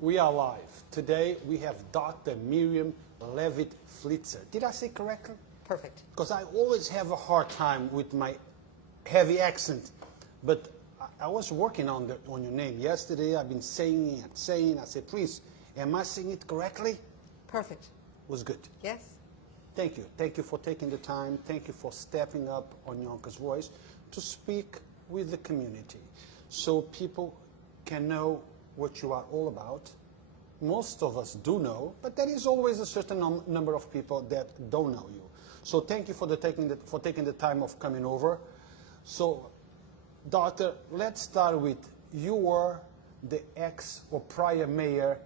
We are live. Today we have Dr. Miriam Levitt Flisser. Did I say correctly? Perfect. Because I always have a hard time with my heavy accent. But I was working on your name yesterday. I've been saying it. I said, please, am I saying it correctly? Perfect. Was good. Yes. Thank you. Thank you for taking the time. Thank you for stepping up on Yonkers Voice to speak with the community so people can know what you are all about. Most of us do know, but there is always a certain number of people that don't know you. So thank you for taking the time of coming over. So, Doctor, let's start with, you were the ex or prior mayor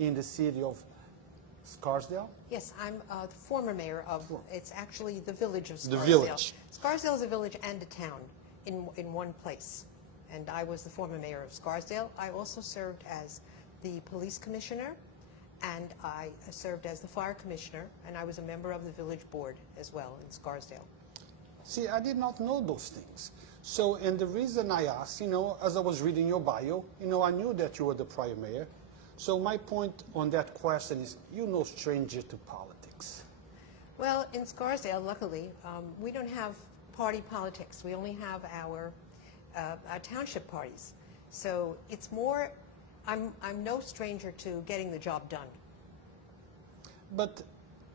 in the city of Scarsdale? Yes, I'm the former mayor of, it's actually the village of Scarsdale. The village. Scarsdale is a village and a town in one place. And I was the former mayor of Scarsdale. I also served as the police commissioner, and I served as the fire commissioner, and I was a member of the village board as well in Scarsdale. See, I did not know those things. So, and the reason I asked, as I was reading your bio, I knew that you were the prior mayor. So my point on that question is, you're no stranger to politics. Well, in Scarsdale, luckily, we don't have party politics. We only have our township parties. So it's more, I'm no stranger to getting the job done. But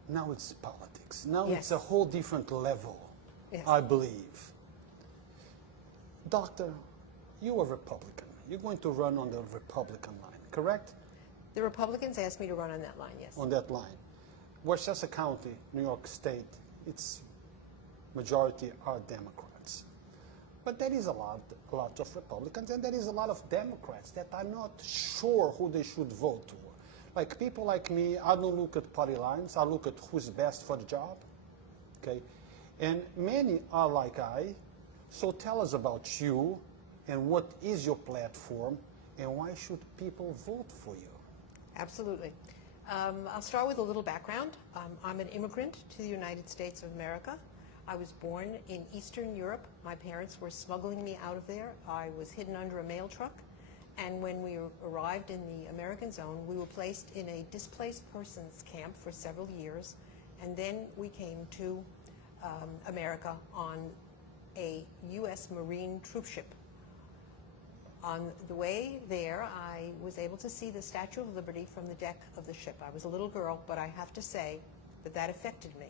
now it's politics. Now Yes. It's a whole different level, Yes. I believe. Doctor, you're a Republican. You're going to run on the Republican line, correct? The Republicans asked me to run on that line, yes. On that line. Westchester County, New York State, its majority are Democrats. But there is a lot of Republicans, and there is a lot of Democrats that are not sure who they should vote for. Like people like me, I don't look at party lines, I look at who's best for the job, okay? And many are like I, so tell us about you, and what is your platform, and why should people vote for you? Absolutely. I'll start with a little background. I'm an immigrant to the United States of America. I was born in Eastern Europe. My parents were smuggling me out of there. I was hidden under a mail truck. And when we arrived in the American zone, we were placed in a displaced persons camp for several years. And then we came to America on a U.S. Marine troop ship. On the way there, I was able to see the Statue of Liberty from the deck of the ship. I was a little girl, but I have to say that that affected me.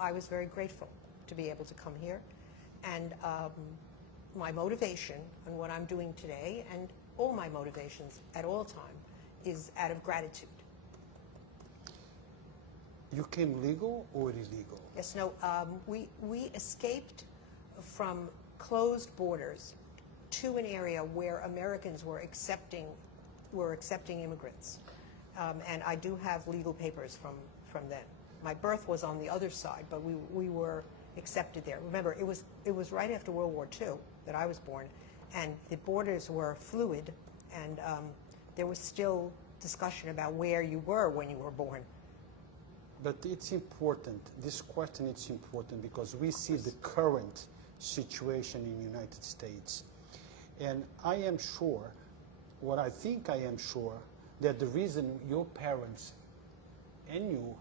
I was very grateful to be able to come here. And my motivation and what I'm doing today, and all my motivations at all time, is out of gratitude. You came legal or illegal? Yes, no, we escaped from closed borders to an area where Americans were accepting immigrants. And I do have legal papers from then. My birth was on the other side, but we were accepted there. Remember, it was right after World War II that I was born, and the borders were fluid, and there was still discussion about where you were when you were born. But it's important, this question is important because we see the current situation in the United States. And I am sure, what I think I am sure, that the reason your parents and you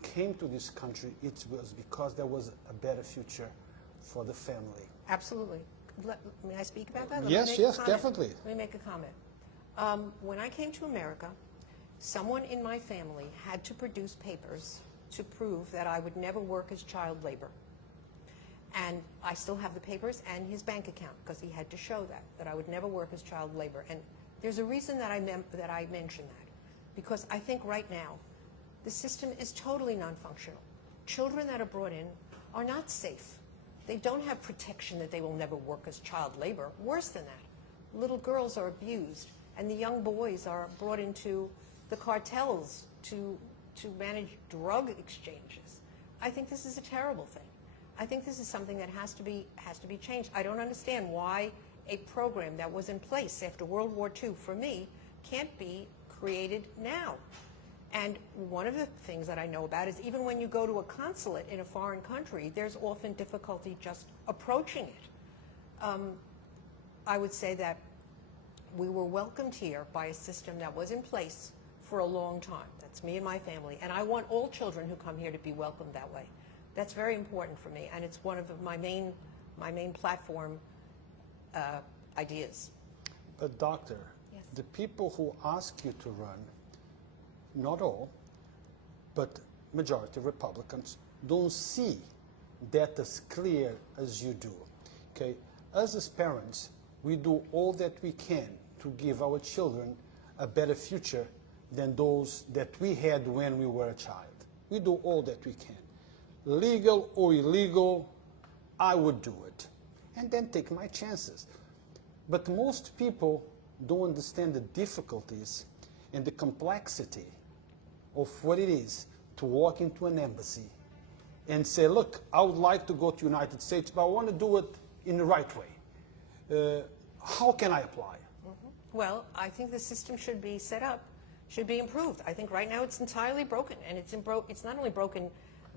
came to this country, it was because there was a better future for the family. Absolutely. May I speak about that? Yes, yes, definitely. Let me make a comment. When I came to America, someone in my family had to produce papers to prove that I would never work as child labor. And I still have the papers and his bank account, because he had to show that I would never work as child labor. And there's a reason that I mention that, because I think right now the system is totally non-functional. Children that are brought in are not safe. They don't have protection that they will never work as child labor. Worse than that, little girls are abused, and the young boys are brought into the cartels to manage drug exchanges. I think this is a terrible thing. I think this is something that has to be changed. I don't understand why a program that was in place after World War II, for me, can't be created now. And one of the things that I know about is even when you go to a consulate in a foreign country, there's often difficulty just approaching it. I would say that we were welcomed here by a system that was in place for a long time. That's me and my family. And I want all children who come here to be welcomed that way. That's very important for me, and it's one of my main platform ideas. But doctor, Yes. the people who ask you to run, not all, but majority of Republicans, don't see that as clear as you do. Okay? Us as parents, we do all that we can to give our children a better future than those that we had when we were a child. We do all that we can. Legal or illegal, I would do it. And then take my chances. But most people don't understand the difficulties and the complexity of what it is to walk into an embassy and say, look, I would like to go to the United States, but I want to do it in the right way. How can I apply? Well, I think the system should be set up, should be improved. I think right now it's entirely broken, and it's not only broken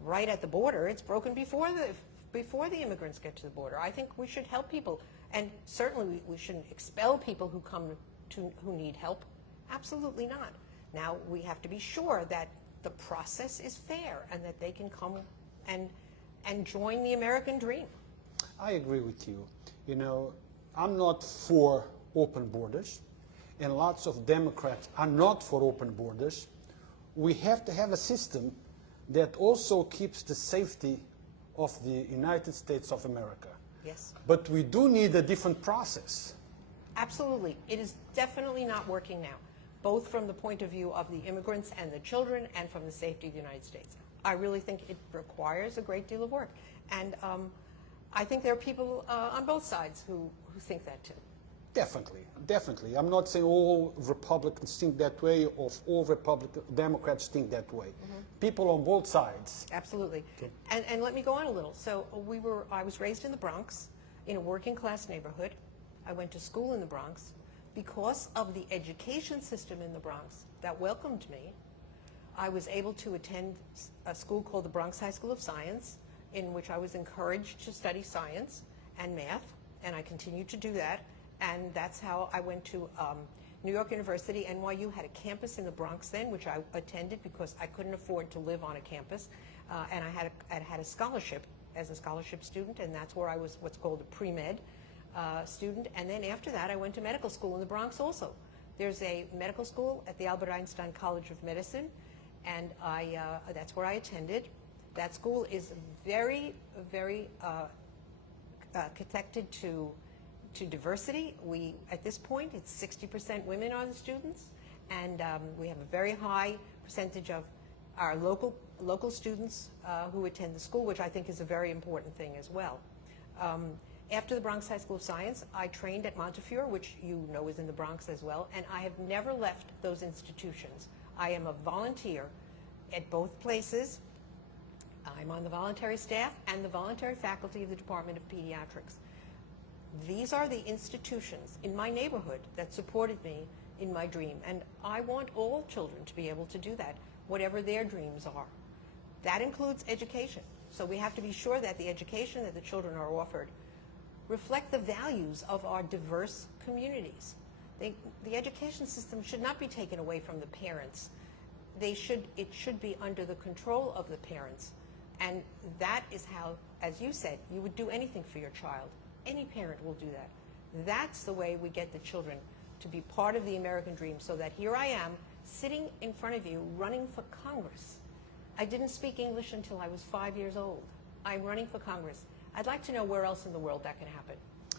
right at the border, it's broken before the immigrants get to the border. I think we should help people, and certainly we shouldn't expel people who come who need help. Absolutely not. Now, we have to be sure that the process is fair and that they can come and join the American dream. I agree with you. You know, I'm not for open borders, and lots of Democrats are not for open borders. We have to have a system that also keeps the safety of the United States of America. Yes. But we do need a different process. Absolutely. It is definitely not working now, both from the point of view of the immigrants and the children and from the safety of the United States. I really think it requires a great deal of work. And I think there are people on both sides who think that too. Definitely, definitely. I'm not saying all Republicans think that way or all Democrats think that way. People on both sides. Absolutely. Okay. And let me go on a little. So I was raised in the Bronx, in a working class neighborhood. I went to school in the Bronx. Because of the education system in the Bronx that welcomed me, I was able to attend a school called the Bronx High School of Science, in which I was encouraged to study science and math, and I continued to do that. And that's how I went to New York University. NYU had a campus in the Bronx then, which I attended because I couldn't afford to live on a campus. And I had a scholarship as a scholarship student, and that's where I was what's called a pre-med student. And then after that, I went to medical school in the Bronx also. There's a medical school at the Albert Einstein College of Medicine, and that's where I attended. That school is very, very connected to diversity. At this point, it's 60% women are the students, and we have a very high percentage of our local students who attend the school, which I think is a very important thing as well. After the Bronx High School of Science, I trained at Montefiore, which you know is in the Bronx as well, and I have never left those institutions. I am a volunteer at both places. I'm on the voluntary staff and the voluntary faculty of the Department of Pediatrics. These are the institutions in my neighborhood that supported me in my dream, and I want all children to be able to do that, whatever their dreams are. That includes education. So we have to be sure that the education that the children are offered reflect the values of our diverse communities. The education system should not be taken away from the parents. It should be under the control of the parents. And that is how, as you said, you would do anything for your child. Any parent will do that. That's the way we get the children to be part of the American dream, so that here I am, sitting in front of you, running for Congress. I didn't speak English until I was 5 years old. I'm running for Congress. I'd like to know where else in the world that can happen.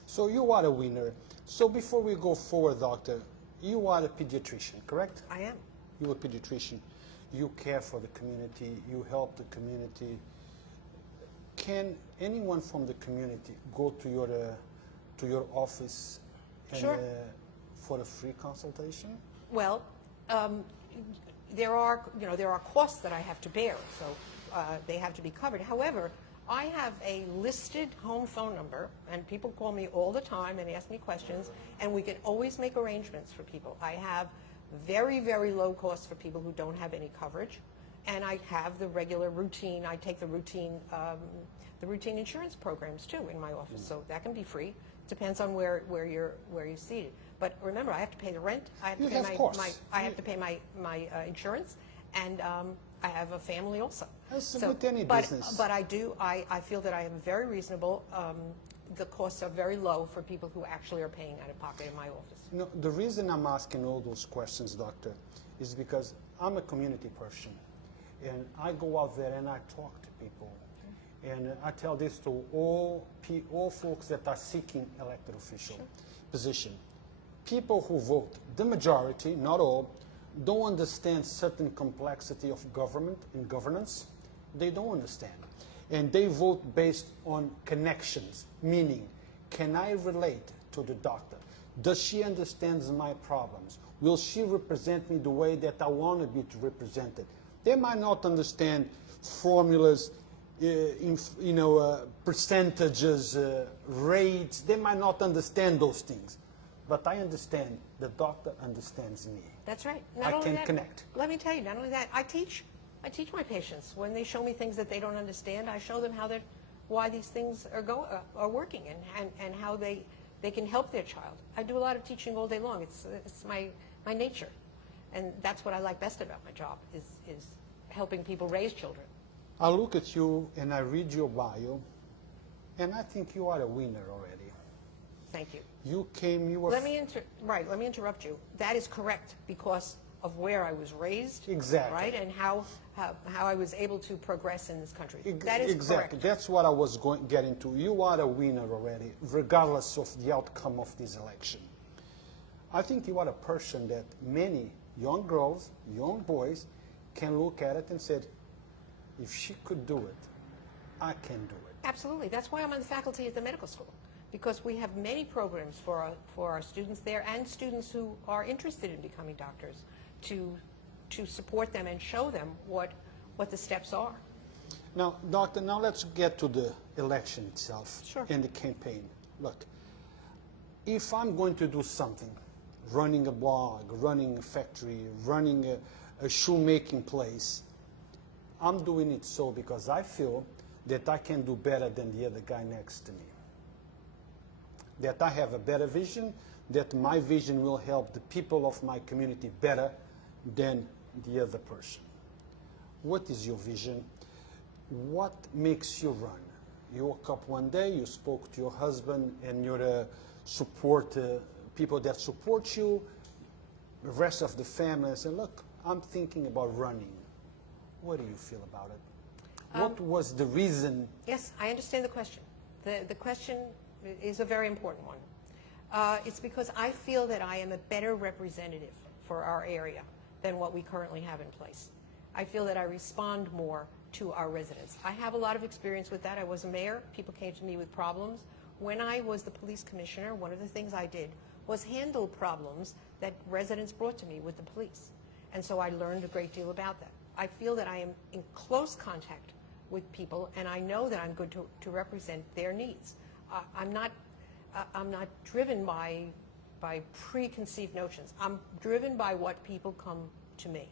So you are a winner. So before we go forward, doctor, you are a pediatrician, correct? I am. You're a pediatrician. You care for the community. You help the community. Can anyone from the community go to your office and, Sure. For a free consultation? Well, there are costs that I have to bear, so they have to be covered. However, I have a listed home phone number, and people call me all the time and ask me questions, and we can always make arrangements for people. I have very, very low costs for people who don't have any coverage, and I have the regular routine. I take the routine insurance programs too in my office, so that can be free. Depends on where you're seated. But remember, I have to pay the rent. I have to Yeah, pay of course. I have to pay my insurance, and I have a family also. As with any but, business. But I feel that I am very reasonable. The costs are very low for people who actually are paying out of pocket in my office. No, the reason I'm asking all those questions, doctor, is because I'm a community person, and I go out there and I talk to people, and I tell this to all folks that are seeking elected official position. People who vote, the majority, not all, don't understand certain complexity of government and governance. They don't understand. And they vote based on connections, meaning, can I relate to the doctor? Does she understand my problems? Will she represent me the way that I want to be represented? They might not understand formulas, percentages, rates. They might not understand those things. But I understand the doctor understands me. That's right. I can connect. Let me tell you, not only that, I teach my patients. When they show me things that they don't understand, I show them why these things are working and how they can help their child. I do a lot of teaching all day long. It's my nature. And that's what I like best about my job, is helping people raise children. I look at you and I read your bio, and I think you are a winner already. Thank you. You were... Let me interrupt you. That is correct because of where I was raised. Exactly. Right, and how I was able to progress in this country. That is exactly. correct. That's what I was getting to. You are a winner already, regardless of the outcome of this election. I think you are a person that many young girls, young boys, can look at it and say, if she could do it, I can do it. Absolutely. That's why I'm on the faculty at the medical school, because we have many programs for our students there and students who are interested in becoming doctors to support them and show them what the steps are. Now, doctor, now let's get to the election itself. Sure. And the campaign. Look, if I'm going to do something, running a blog, running a factory, running a shoemaking place, I'm doing it so because I feel that I can do better than the other guy next to me. That I have a better vision, that my vision will help the people of my community better than the other person. What is your vision? What makes you run? You woke up one day, you spoke to your husband and your people that support you, the rest of the family, and said, look, I'm thinking about running. What do you feel about it? What was the reason? Yes, I understand the question. The question is a very important one. It's because I feel that I am a better representative for our area than what we currently have in place. I feel that I respond more to our residents. I have a lot of experience with that. I was a mayor. People came to me with problems. When I was the police commissioner, one of the things I did was handle problems that residents brought to me with the police. And so I learned a great deal about that. I feel that I am in close contact with people, and I know that I'm good to represent their needs. I'm not driven by preconceived notions. I'm driven by what people come to me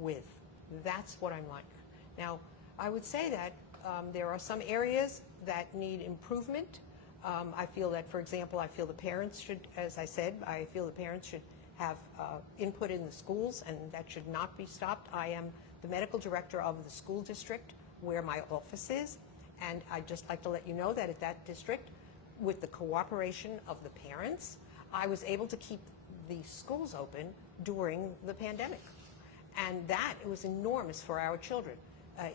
with. That's what I'm like. Now, I would say that there are some areas that need improvement. I feel that, for example, I feel the parents should, as I said, I feel the parents should have input in the schools, and that should not be stopped. I am the medical director of the school district where my office is, and I'd just like to let you know that at that district, with the cooperation of the parents, I was able to keep the schools open during the pandemic. And that was enormous for our children.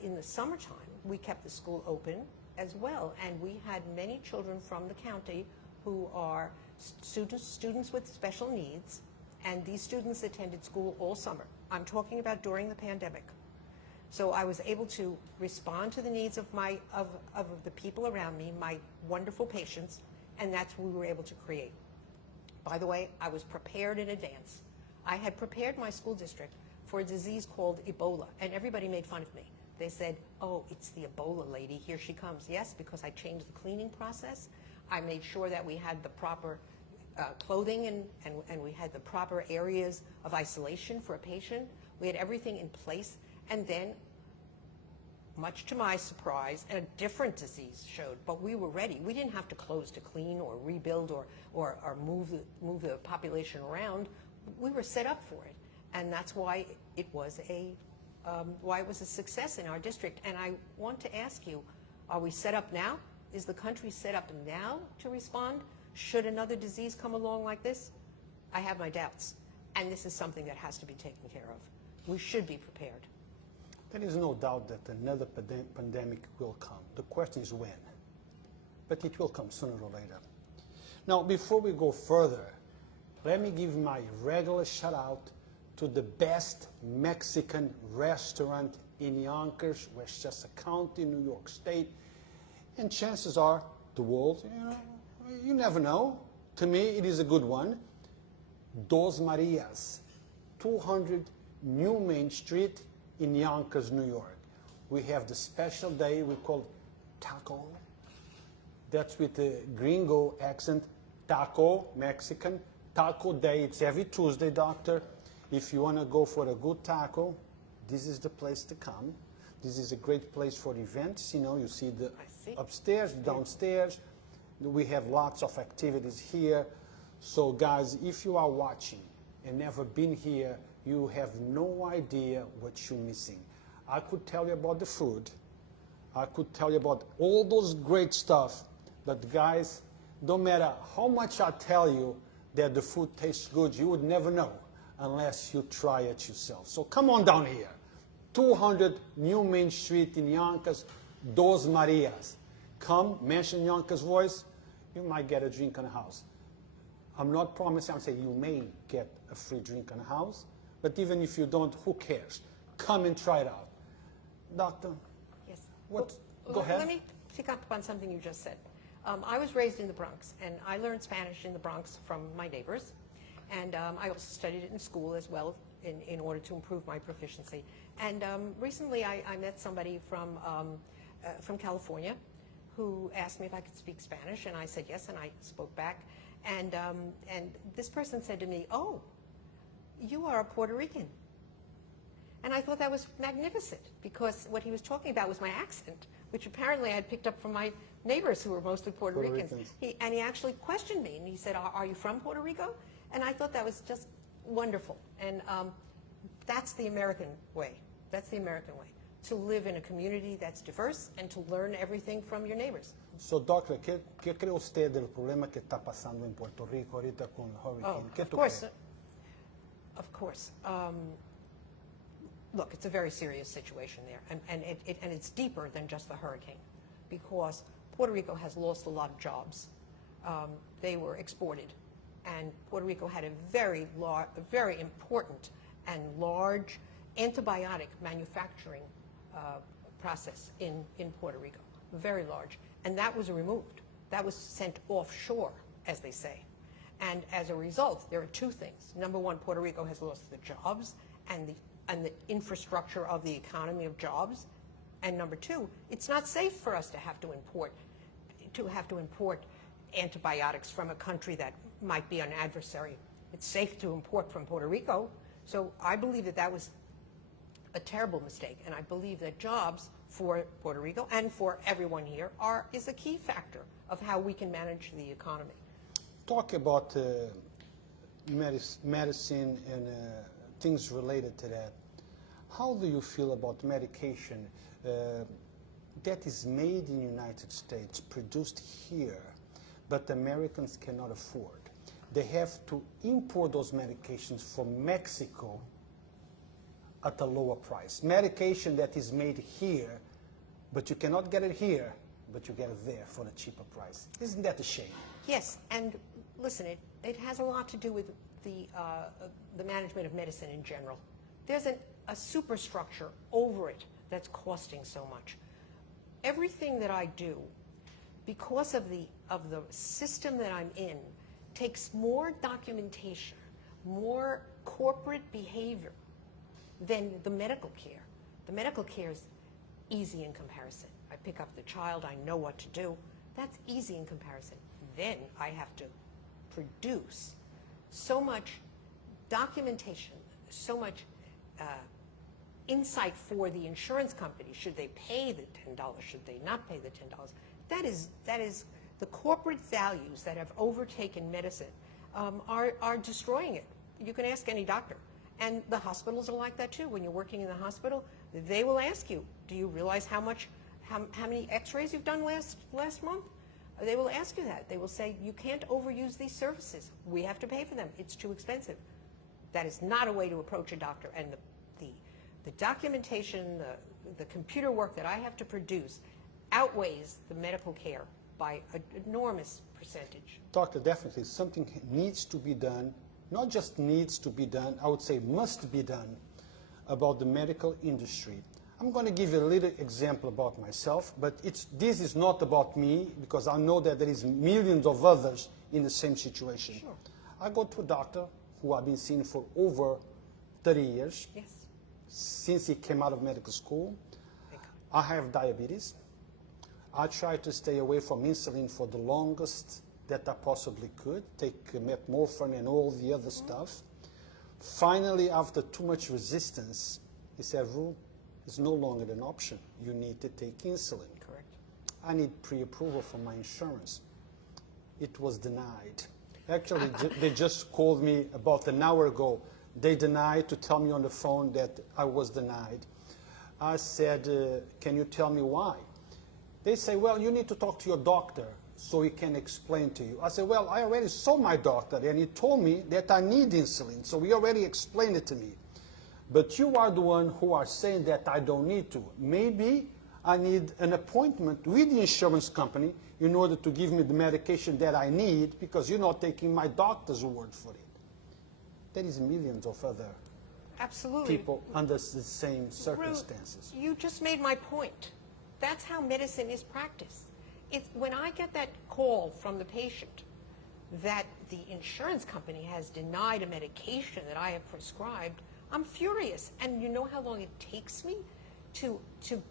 In the summertime, we kept the school open as well, and we had many children from the county who are students with special needs, and these students attended school all summer. I'm talking about during the pandemic. So I was able to respond to the needs of the people around me, my wonderful patients, and that's what we were able to create. By the way, I was prepared in advance. I had prepared my school district for a disease called Ebola, and everybody made fun of me. They said, oh, it's the Ebola lady, here she comes. Yes, because I changed the cleaning process. I made sure that we had the proper clothing and we had the proper areas of isolation for a patient. We had everything in place. And then much to my surprise, a different disease showed, but we were ready. We didn't have to close to clean or rebuild or move the population around. We were set up for it, and that's why it was a success in our district. And I want to ask you, are we set up now? Is the country set up now to respond? Should another disease come along like this? I have my doubts, and this is something that has to be taken care of. We should be prepared. There is no doubt that another pandemic will come. The question is when. But it will come sooner or later. Now, before we go further, let me give my regular shout out to the best Mexican restaurant in Yonkers, Westchester County, New York State. And chances are, the world, you never know. To me, it is a good one. Dos Marias, 200 New Main Street in Yonkers, New York. We have the special day we call taco. That's with the gringo accent. Taco, Mexican. Taco day, it's every Tuesday, doctor. If you want to go for a good taco, this is the place to come. This is a great place for events. You see the upstairs, downstairs. We have lots of activities here. So guys, if you are watching and never been here, you have no idea what you're missing. I could tell you about the food. I could tell you about all those great stuff. But guys, no matter how much I tell you that the food tastes good, you would never know unless you try it yourself. So come on down here. 200 New Main Street in Yonkers, Dos Marias. Come, mention Yonkers Voice, you might get a drink in the house. I'm not promising, I'm saying you may get a free drink in the house, but even if you don't, who cares? Come and try it out. Doctor? Yes. Go ahead. Let me pick up on something you just said. I was raised in the Bronx, and I learned Spanish in the Bronx from my neighbors, and I also studied it in school as well in order to improve my proficiency. And recently I met somebody from California who asked me if I could speak Spanish, and I said yes, and I spoke back. And this person said to me, "Oh, you are a Puerto Rican." And I thought that was magnificent, because what he was talking about was my accent, which apparently I had picked up from my neighbors who were mostly Puerto Ricans. And he actually questioned me, and he said, "Are you from Puerto Rico?" And I thought that was just wonderful. And that's the American way. That's the American way, to live in a community that's diverse and to learn everything from your neighbors. So, doctor, ¿qué cree usted del problema que está pasando en Puerto Rico ahorita con el hurricane? ¿Qué tú crees? Of course. Look, it's a very serious situation there, and it's deeper than just the hurricane, because Puerto Rico has lost a lot of jobs. They were exported, and Puerto Rico had a very important and large antibiotic manufacturing process in Puerto Rico, very large, and that was removed. That was sent offshore, as they say. And as a result, there are two things. Number one, Puerto Rico has lost the jobs and the infrastructure of the economy of jobs. And number two, it's not safe for us to have to import antibiotics from a country that might be an adversary. It's safe to import from Puerto Rico. So I believe that that was a terrible mistake, and I believe that jobs for Puerto Rico and for everyone here is a key factor of how we can manage the economy. Talk about medicine and things related to that. How do you feel about medication that is made in the United States, produced here, but Americans cannot afford? They have to import those medications from Mexico at a lower price. Medication that is made here, but you cannot get it here, but you get it there for a cheaper price. Isn't that a shame? Yes, and listen, it has a lot to do with the management of medicine in general. There's a superstructure over it that's costing so much. Everything that I do, because of the system that I'm in, takes more documentation, more corporate behavior than the medical care. The medical care is easy in comparison. I pick up the child, I know what to do. That's easy in comparison. Then I have to produce so much documentation, so much insight for the insurance company. Should they pay the $10? Should they not pay the $10? That is the corporate values that have overtaken medicine are destroying it. You can ask any doctor. And the hospitals are like that too. When you're working in the hospital, they will ask you, do you realize how many x-rays you've done last month? They will ask you that. They will say, you can't overuse these services. We have to pay for them. It's too expensive. That is not a way to approach a doctor. And the documentation, the computer work that I have to produce outweighs the medical care by an enormous percentage. Doctor, definitely something needs to be done, not just needs to be done, I would say must be done about the medical industry. I'm going to give you a little example about myself, but this is not about me, because I know that there is millions of others in the same situation. Sure. I go to a doctor who I've been seeing for over 30 years. Yes. Since he came out of medical school. I have diabetes. I try to stay away from insulin for the longest that I possibly could, take metformin and all the other stuff. Finally, after too much resistance, he said, Ru, it's no longer an option. You need to take insulin. Correct. I need pre-approval from my insurance. It was denied. Actually, they just called me about an hour ago. They denied to tell me on the phone that I was denied. I said, can you tell me why? They say, well, you need to talk to your doctor so he can explain to you. I said, well, I already saw my doctor and he told me that I need insulin, so he already explained it to me. But you are the one who are saying that I don't need to. Maybe I need an appointment with the insurance company in order to give me the medication that I need, because you're not taking my doctor's word for it. There is millions of other people under the same circumstances. Ruth, you just made my point. That's how medicine is practiced. When I get that call from the patient that the insurance company has denied a medication that I have prescribed, I'm furious. And you know how long it takes me to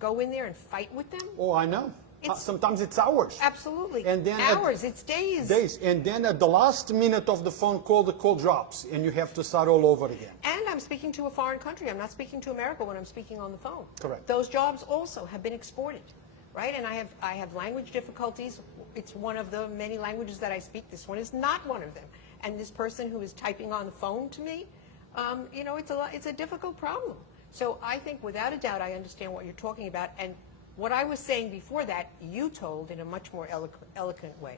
go in there and fight with them? Oh, I know. Sometimes it's hours. Absolutely. And then hours, it's days. Days. And then at the last minute of the phone call, the call drops, and you have to start all over again. And I'm speaking to a foreign country. I'm not speaking to America when I'm speaking on the phone. Correct. Those jobs also have been exported, right? And I have language difficulties. It's one of the many languages that I speak. This one is not one of them. And this person who is typing on the phone to me, you know, it's a difficult problem. So I think without a doubt I understand what you're talking about. And what I was saying before that, you told in a much more eloquent way.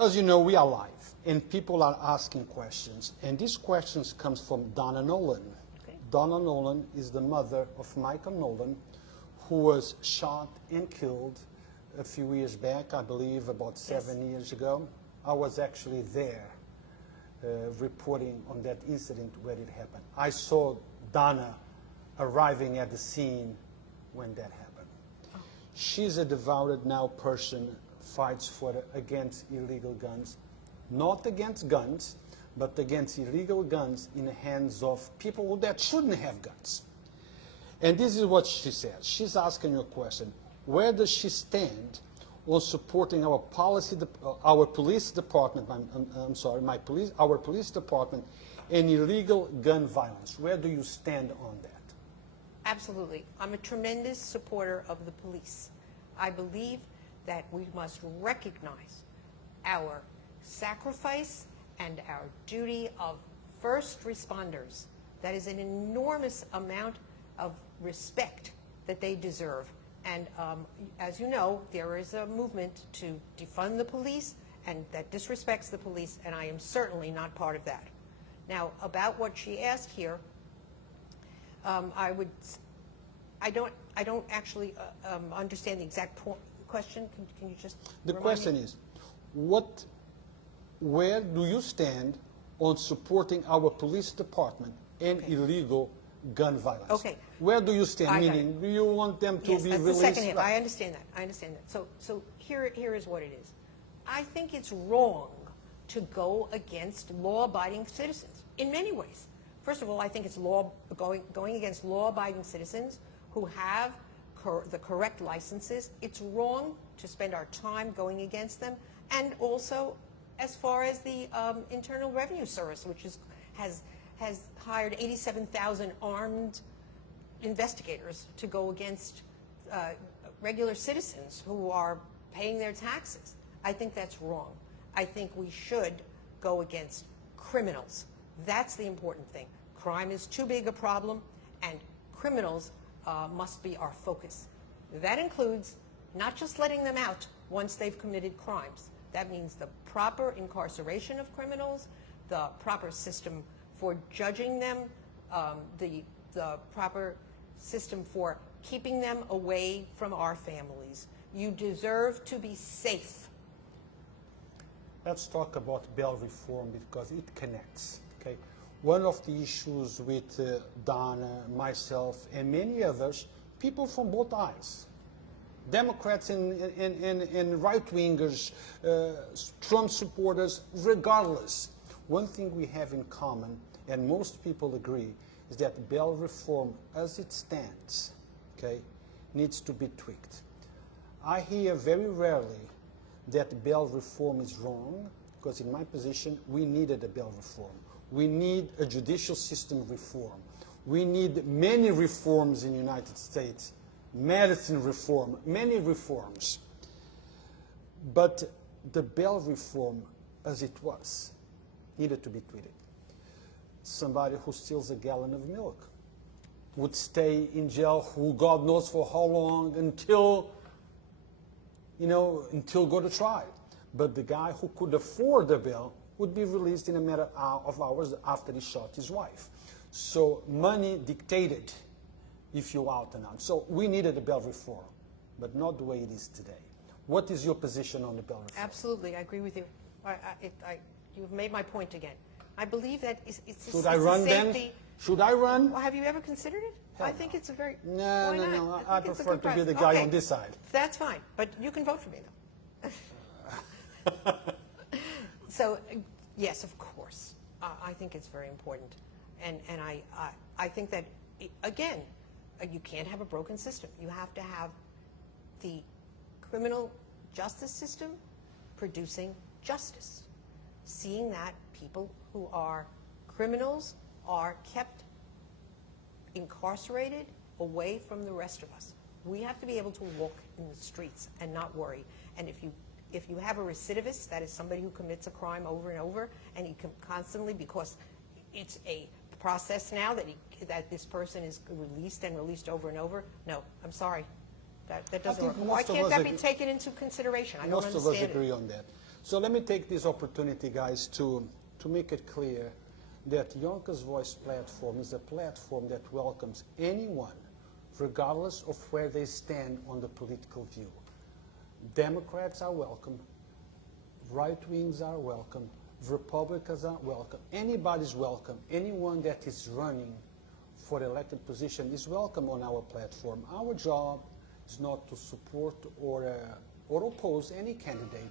As you know, we are live, and people are asking questions. And these questions come from Donna Nolan. Okay. Donna Nolan is the mother of Michael Nolan, who was shot and killed a few years back, I believe about 7 years ago. I was actually there reporting on that incident where it happened. I saw Donna arriving at the scene when that happened. She's a devoted now person, fights against illegal guns, not against guns, but against illegal guns in the hands of people that shouldn't have guns. And this is what she says. She's asking you a question. Where does she stand on supporting our our police department, our police department in illegal gun violence? Where do you stand on that? Absolutely. I'm a tremendous supporter of the police. I believe that we must recognize our sacrifice and our duty of first responders. That is an enormous amount of respect that they deserve. And as you know, there is a movement to defund the police and that disrespects the police, and I am certainly not part of that. Now, about what she asked here, I don't actually understand the exact question. Can you just The question is, where do you stand on supporting our police department in illegal gun violence? Okay. Where do you stand? Meaning, do you want them to be that's released? The second half. I understand that. I understand that. So here is what it is. I think it's wrong to go against law-abiding citizens in many ways. First of all, I think it's going against law-abiding citizens who have the correct licenses. It's wrong to spend our time going against them. And also, as far as the Internal Revenue Service, which has hired 87,000 armed investigators to go against regular citizens who are paying their taxes. I think that's wrong. I think we should go against criminals. That's the important thing. Crime is too big a problem, and criminals must be our focus. That includes not just letting them out once they've committed crimes. That means the proper incarceration of criminals, the proper system for judging them, the proper system for keeping them away from our families. You deserve to be safe. Let's talk about bail reform because it connects. Okay, one of the issues with Donna, myself, and many others, people from both aisles, Democrats and right-wingers, Trump supporters, regardless, one thing we have in common, and most people agree, is that bail reform, as it stands, okay, needs to be tweaked. I hear very rarely that bail reform is wrong, because in my position, we needed a bail reform. We need a judicial system reform. We need many reforms in the United States, medicine reform, many reforms. But the bail reform, as it was, needed to be tweaked. Somebody who steals a gallon of milk would stay in jail who God knows for how long until go to trial. But the guy who could afford the bail would be released in a matter of hours after he shot his wife. So money dictated if you out and out. So we needed a bail reform, but not the way it is today. What is your position on the bail reform? Absolutely, I agree with you. You've made my point again. I believe that it's Should I run then? Should I run? Well, have you ever considered it? Hell I think it's a very... No. I prefer to be the guy on this side. That's fine, but you can vote for me, though. So, yes, of course. I think it's very important. And I think that, again, you can't have a broken system. You have to have the criminal justice system producing justice, seeing that people who are criminals are kept incarcerated away from the rest of us. We have to be able to walk in the streets and not worry. And if you have a recidivist, that is somebody who commits a crime over and over, and he can constantly, because it's a process now that this person is released and released over and over. No, I'm sorry. That doesn't work. Why can't that be taken into consideration? I don't understand it. Most of us agree on that. So let me take this opportunity, guys, to make it clear that Yonkers Voice platform is a platform that welcomes anyone, regardless of where they stand on the political view. Democrats are welcome, right-wings are welcome, Republicans are welcome, anybody's welcome. Anyone that is running for elected position is welcome on our platform. Our job is not to support or oppose any candidate.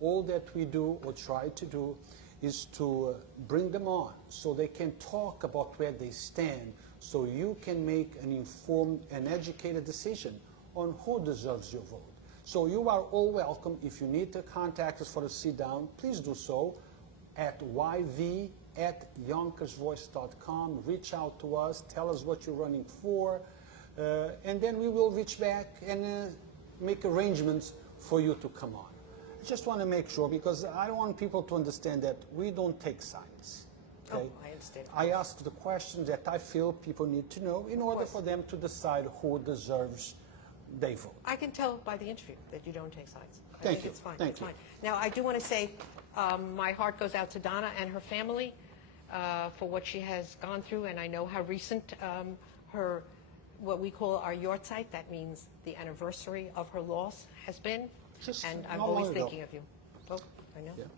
All that we do or try to do is to bring them on so they can talk about where they stand, so you can make an informed and educated decision on who deserves your vote. So you are all welcome. If you need to contact us for a sit-down, please do so at yv@yonkersvoice.com. Reach out to us, tell us what you're running for, and then we will reach back and make arrangements for you to come on. I just want to make sure, because I don't want people to understand that we don't take sides. Okay? Oh, I understand. I ask the questions that I feel people need to know in order for them to decide who deserves their vote. I can tell by the interview that you don't take sides. I Thank think you. It's fine. Thank it's you. fine. Now, I do want to say my heart goes out to Donna and her family for what she has gone through, and I know how recent her, what we call our Yortzeit, that means the anniversary of her loss, has been. And I'm always thinking of you. Oh, I know. Yeah.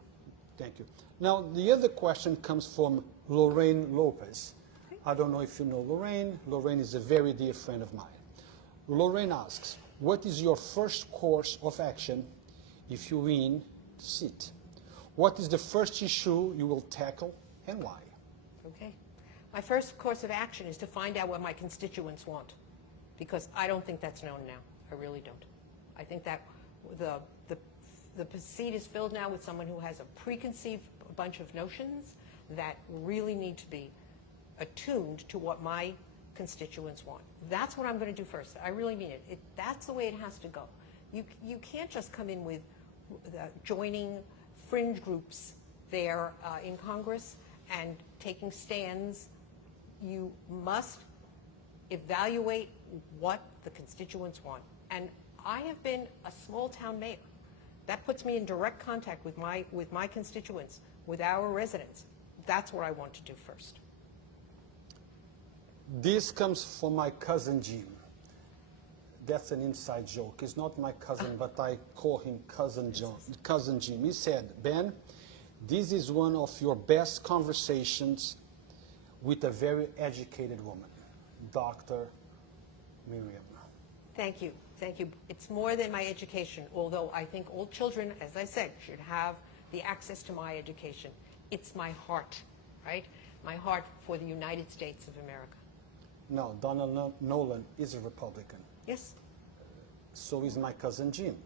Thank you. Now, the other question comes from Lorraine Lopez. Okay. I don't know if you know Lorraine. Lorraine is a very dear friend of mine. Lorraine asks, what is your first course of action if you win the seat? What is the first issue you will tackle and why? Okay. My first course of action is to find out what my constituents want, because I don't think that's known now. I really don't. I think that the seat is filled now with someone who has a preconceived bunch of notions that really need to be attuned to what my constituents want. That's what I'm going to do first. I really mean it. That's the way it has to go. You can't just come in with joining fringe groups there in Congress and taking stands. You must evaluate what the constituents want. And I have been a small town mayor. That puts me in direct contact with my constituents, with our residents. That's what I want to do first. This comes from my cousin Jim. That's an inside joke. He's not my cousin, but I call him Cousin Jim. He said, Ben, this is one of your best conversations with a very educated woman, Dr. Miriam. Thank you. Thank you. It's more than my education, although I think all children, as I said, should have the access to my education. It's my heart, right? My heart for the United States of America. No, Donald Nolan is a Republican. Yes. So is my cousin Jim.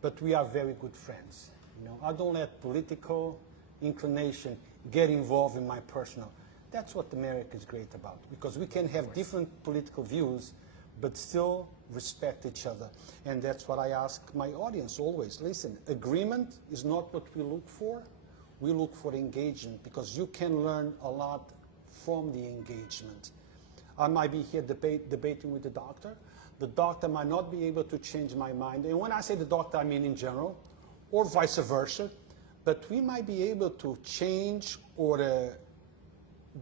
But we are very good friends. You know, I don't let political inclination get involved in my personal. That's what America is great about, because we can have different political views, but still respect each other. And that's what I ask my audience always. Listen, agreement is not what we look for. We look for engagement, because you can learn a lot from the engagement. I might be here debating with the doctor. The doctor might not be able to change my mind. And when I say the doctor, I mean in general, or vice versa. But we might be able to change or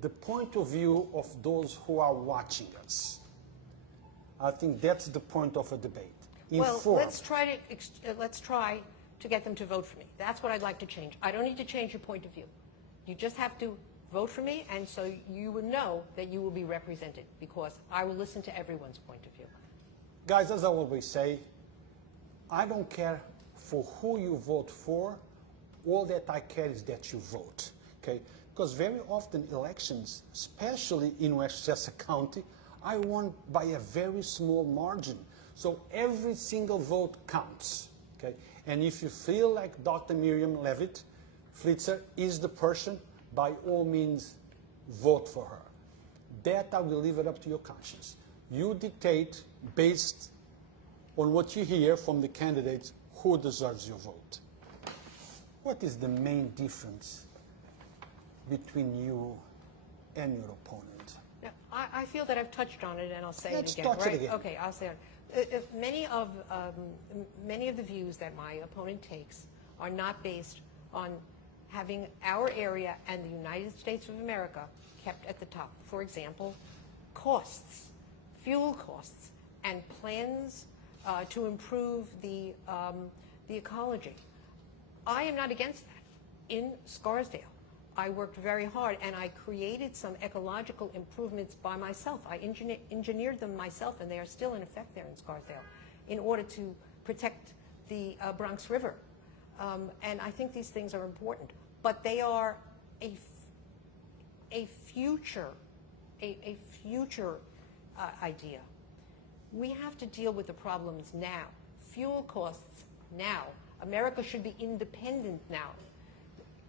the point of view of those who are watching us. I think that's the point of a debate. Well, let's try to get them to vote for me. That's what I'd like to change. I don't need to change your point of view. You just have to vote for me, and so you will know that you will be represented, because I will listen to everyone's point of view. Guys, as I always say, I don't care for who you vote for. All that I care is that you vote, okay? Because very often elections, especially in Westchester County, I won by a very small margin. So every single vote counts, okay? And if you feel like Dr. Miriam Levitt Flisser is the person, by all means, vote for her. That I will leave it up to your conscience. You dictate, based on what you hear from the candidates, who deserves your vote. What is the main difference between you and your opponent? Now, I feel that I've touched on it, and I'll say Let's it again. touch it again. Okay, I'll say it. Many of the views that my opponent takes are not based on having our area and the United States of America kept at the top. For example, costs, fuel costs, and plans to improve the ecology. I am not against that. In Scarsdale, I worked very hard, and I created some ecological improvements by myself. I engineered them myself, and they are still in effect there in Scarsdale, in order to protect the Bronx River. And I think these things are important, but they are a future idea. We have to deal with the problems now. Fuel costs now. America should be independent now.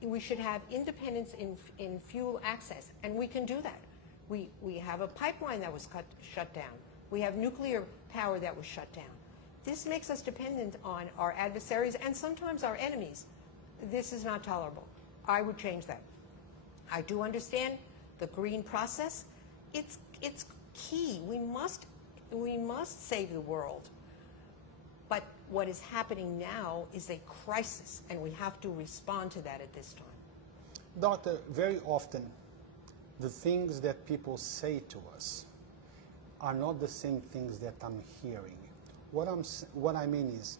We should have independence in fuel access, and we can do that. We have a pipeline that was shut down. We have nuclear power that was shut down. This makes us dependent on our adversaries and sometimes our enemies. This is not tolerable. I would change that. I do understand the green process. It's key. We must save the world. But what is happening now is a crisis, and we have to respond to that at this time. Doctor, very often the things that people say to us are not the same things that I'm hearing. What I mean is,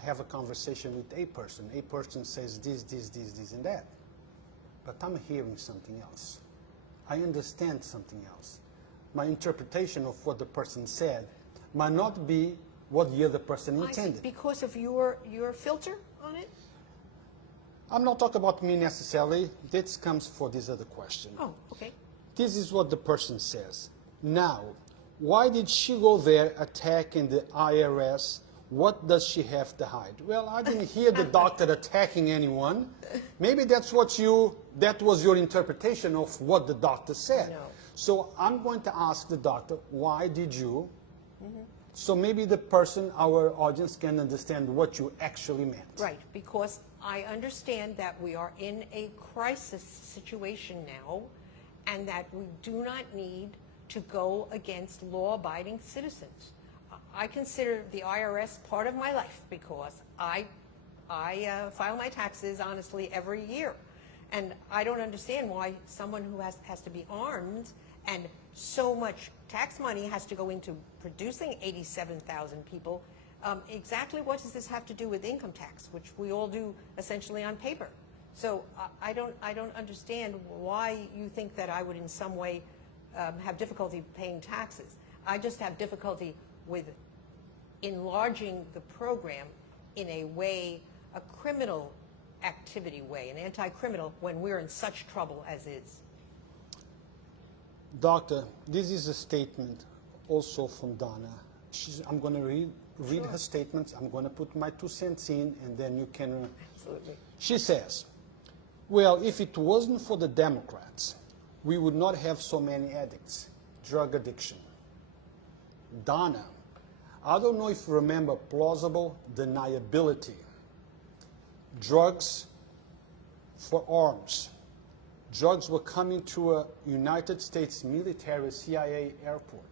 I have a conversation with a person says this, and that. But I'm hearing something else. I understand something else. My interpretation of what the person said might not be what the other person intended. Because of your filter on it? I'm not talking about me necessarily. This comes for this other question. Oh, okay. This is what the person says. Now, why did she go there attacking the IRS? What does she have to hide? Well, I didn't hear the doctor attacking anyone. Maybe that was your interpretation of what the doctor said. No. So I'm going to ask the doctor, why did you? So maybe the person, our audience, can understand what you actually meant. Right, because I understand that we are in a crisis situation now, and that we do not need to go against law-abiding citizens. I consider the IRS part of my life because I file my taxes honestly every year. And I don't understand why someone who has to be armed and so much tax money has to go into producing 87,000 people. Exactly what does this have to do with income tax, which we all do essentially on paper? So I don't understand why you think that I would in some way have difficulty paying taxes. I just have difficulty with enlarging the program in a way, a criminal activity way, an anti-criminal, when we're in such trouble as is. Doctor, this is a statement also from Donna. I'm going to read her statements. I'm going to put my 2 cents in, and then you can. Absolutely. She says, well, if it wasn't for the Democrats, we would not have so many addicts, drug addiction. Donna, I don't know if you remember plausible deniability. Drugs for arms. Drugs were coming to a United States military CIA airport,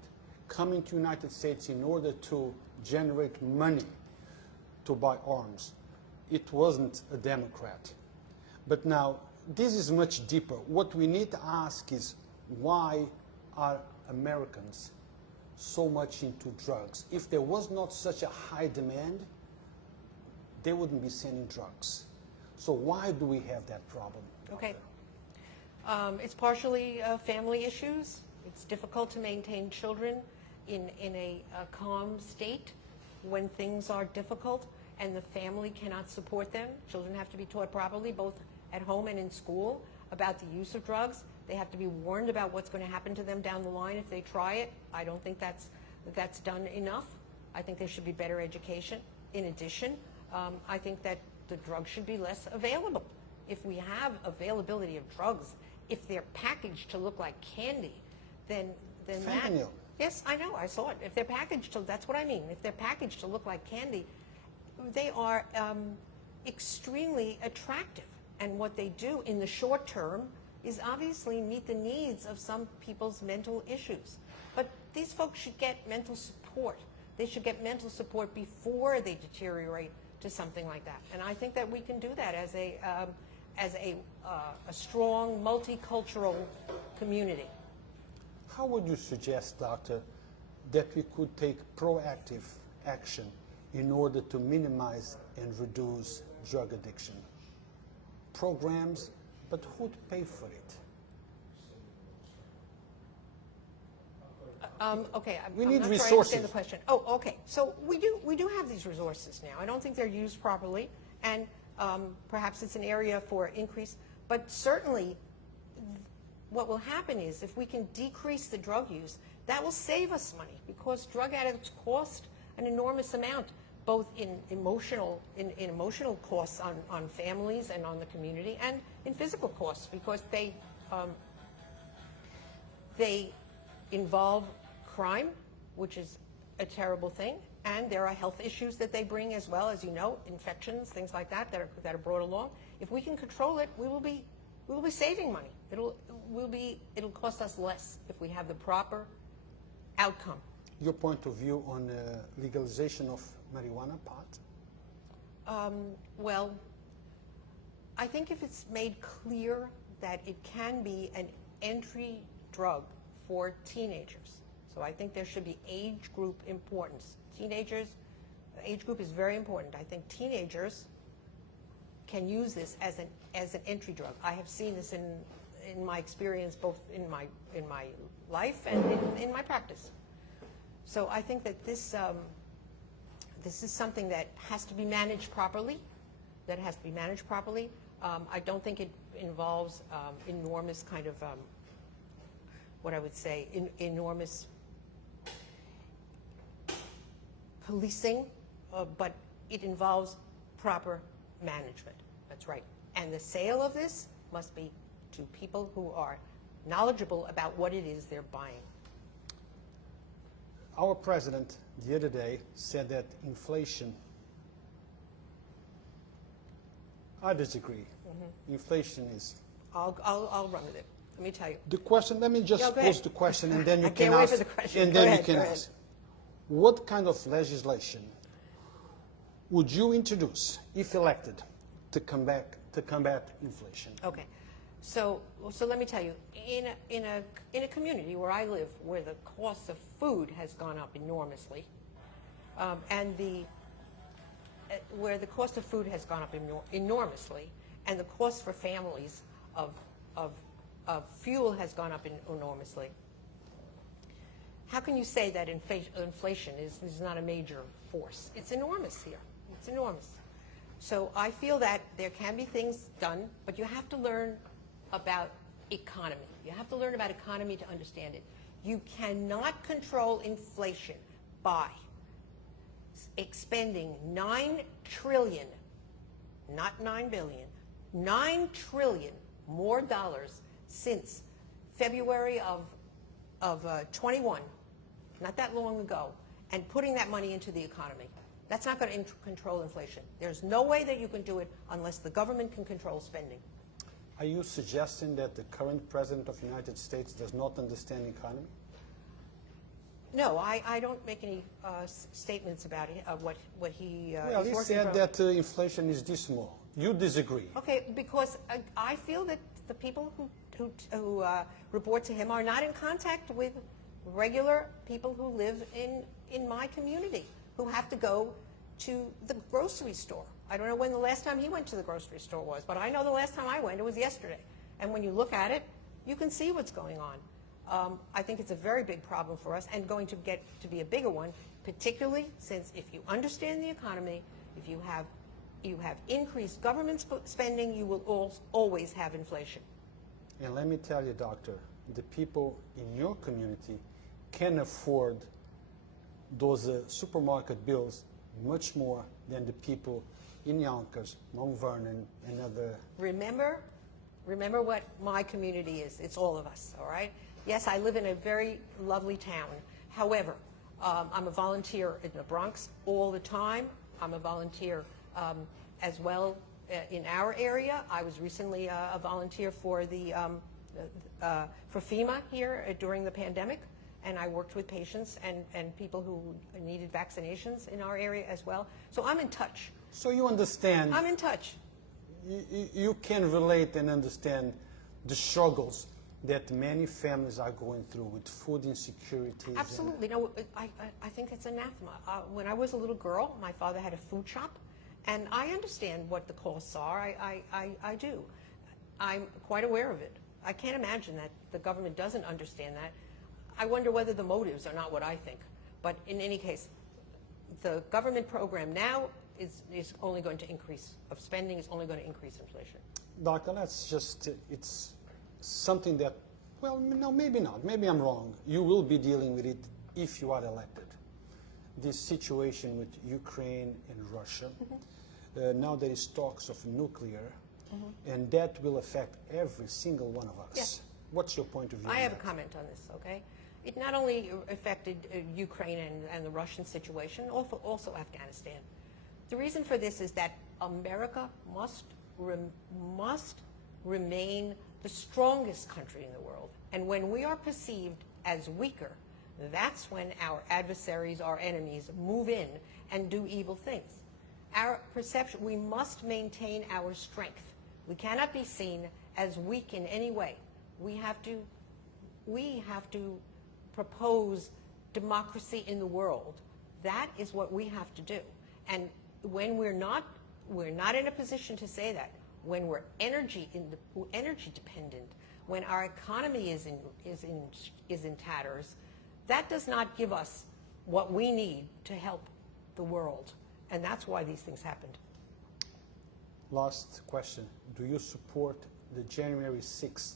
coming to United States in order to generate money to buy arms. It wasn't a Democrat. But now, this is much deeper. What we need to ask is, why are Americans so much into drugs? If there was not such a high demand, they wouldn't be sending drugs. So why do we have that problem? Okay. It's partially family issues. It's difficult to maintain children in a calm state when things are difficult and the family cannot support them. Children have to be taught properly, both at home and in school, about the use of drugs. They have to be warned about what's going to happen to them down the line if they try it. I don't think that's done enough. I think there should be better education. In addition, I think that the drugs should be less available. If we have availability of drugs, if they're packaged to look like candy, then Fentanyl. that... Yes, I know, I saw it. If they're packaged to, that's what I mean. If they're packaged to look like candy, they are extremely attractive. And what they do in the short term is obviously meet the needs of some people's mental issues. But these folks should get mental support. They should get mental support before they deteriorate to something like that. And I think that we can do that as a strong, multicultural community. How would you suggest, Doctor, that we could take proactive action in order to minimize and reduce drug addiction? Programs, but who'd pay for it? Okay, We I'm need not resources. sure I understand the question. Oh, okay. So we do have these resources now. I don't think they're used properly, and perhaps it's an area for increase. But certainly, what will happen is if we can decrease the drug use, that will save us money because drug addicts cost an enormous amount, both in emotional costs on families and on the community, and in physical costs because they involve crime, which is a terrible thing, and there are health issues that they bring as well, as you know, infections, things like that that are brought along. If we can control it, we will be saving money. It'll cost us less if we have the proper outcome. Your point of view on legalization of marijuana, pot? Well, I think if it's made clear that it can be an entry drug for teenagers, so I think there should be age group importance. Teenagers, age group is very important. I think teenagers can use this as an entry drug. I have seen this in my experience, both in my life and in my practice. So I think that this is something that has to be managed properly. I don't think it involves enormous kind of what I would say enormous policing, but it involves proper management. That's right. And the sale of this must be to people who are knowledgeable about what it is they're buying. Our president the other day said that inflation, I disagree. Inflation is... I'll run with it. Let me tell you. The question, let me just No, go pose ahead. the question and then you I can can't wait ask. for the question. And Go then ahead, you can go ahead. ask. What kind of legislation would you introduce, if elected, to combat inflation? Okay. So let me tell you, in a community where I live, where the cost of food has gone up enormously, where the cost of food has gone up enormously, and the cost for families of fuel has gone up enormously, how can you say that inflation is not a major force? It's enormous here. It's enormous. So I feel that there can be things done, but you have to learn about economy. You have to learn about economy to understand it. You cannot control inflation by expending $9 trillion, not $9 billion, $9 trillion more dollars since February of 21, not that long ago, and putting that money into the economy. That's not going to control inflation. There's no way that you can do it unless the government can control spending. Are you suggesting that the current president of the United States does not understand the economy? No, I don't make any statements about it, what he Well, is he working said from. that inflation is this small. You disagree. Okay, because I feel that the people who report to him are not in contact with regular people who live in my community, who have to go to the grocery store. I don't know when the last time he went to the grocery store was, but I know the last time I went, it was yesterday. And when you look at it, you can see what's going on. I think it's a very big problem for us, and going to get to be a bigger one, particularly since if you understand the economy, if you have increased government spending, you will always have inflation. And let me tell you, doctor, the people in your community can afford those supermarket bills much more than the people in Yonkers, Mount Vernon, and other... Remember what my community is. It's all of us, all right? Yes, I live in a very lovely town. However, I'm a volunteer in the Bronx all the time. I'm a volunteer as well in our area. I was recently a volunteer for for FEMA here during the pandemic, and I worked with patients and people who needed vaccinations in our area as well. So I'm in touch. So you understand... I'm in touch. You can relate and understand the struggles that many families are going through with food insecurity. Absolutely. No, I think it's anathema. When I was a little girl, my father had a food shop, and I understand what the costs are. I do. I'm quite aware of it. I can't imagine that the government doesn't understand that. I wonder whether the motives are not what I think. But in any case, the government program now is only going to increase, of spending is only going to increase inflation. Doctor, that's just, it's something that, well, no, maybe not. Maybe I'm wrong. You will be dealing with it if you are elected. This situation with Ukraine and Russia. Now there is talks of nuclear, and that will affect every single one of us. Yes. What's your point of view? I have a comment on this, okay? It not only affected Ukraine and the Russian situation, also Afghanistan. The reason for this is that America must remain the strongest country in the world. And when we are perceived as weaker, that's when our adversaries, our enemies, move in and do evil things. Our perception, we must maintain our strength. We cannot be seen as weak in any way. We have to propose democracy in the world. That is what we have to do. And when we're not in a position to say that. When we're energy dependent, when our economy is in tatters, that does not give us what we need to help the world. And that's why these things happened. Last question. Do you support the January 6th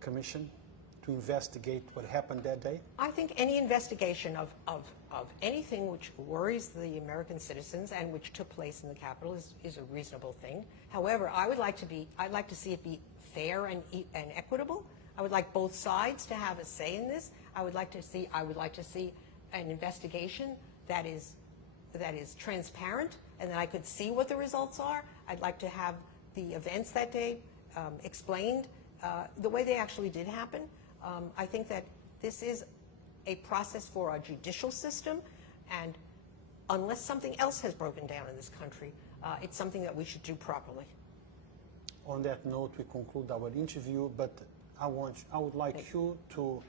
commission to investigate what happened that day? I think any investigation of anything which worries the American citizens and which took place in the Capitol is a reasonable thing. However, I'd like to see it be fair and equitable. I would like both sides to have a say in this. I would like to see an investigation that is transparent and that I could see what the results are. I'd like to have the events that day explained the way they actually did happen. I think that this is a process for our judicial system, and unless something else has broken down in this country, it's something that we should do properly. On that note, we conclude our interview, but I would like you to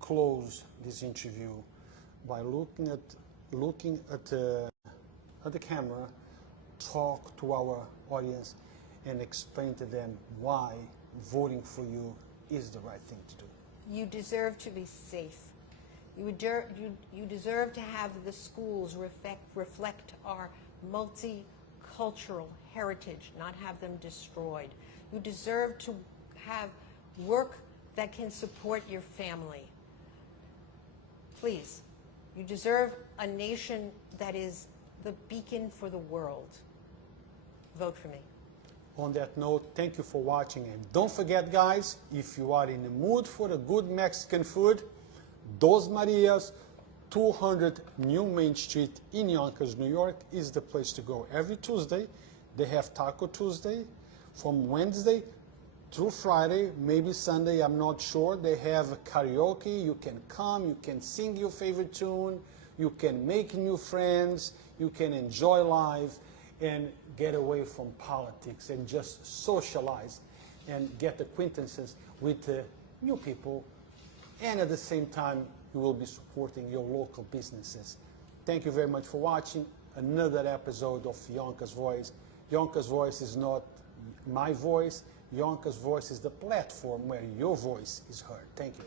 close this interview by looking at the camera, talk to our audience, and explain to them why voting for you is the right thing to do. You deserve to be safe. You deserve to have the schools reflect our multicultural heritage, not have them destroyed. You deserve to have work that can support your family. Please, you deserve a nation that is the beacon for the world. Vote for me. On that note, thank you for watching, and don't forget, guys, if you are in the mood for a good Mexican food, Dos Marias, 200 New Main Street in Yonkers, New York is the place to go. Every Tuesday, they have Taco Tuesday. From Wednesday through Friday, maybe Sunday, I'm not sure, they have karaoke. You can come, you can sing your favorite tune, you can make new friends, you can enjoy life and get away from politics and just socialize and get acquaintances with new people. And at the same time, you will be supporting your local businesses. Thank you very much for watching another episode of Yonkers Voice. Yonkers Voice is not my voice. Yonkers Voice is the platform where your voice is heard. Thank you.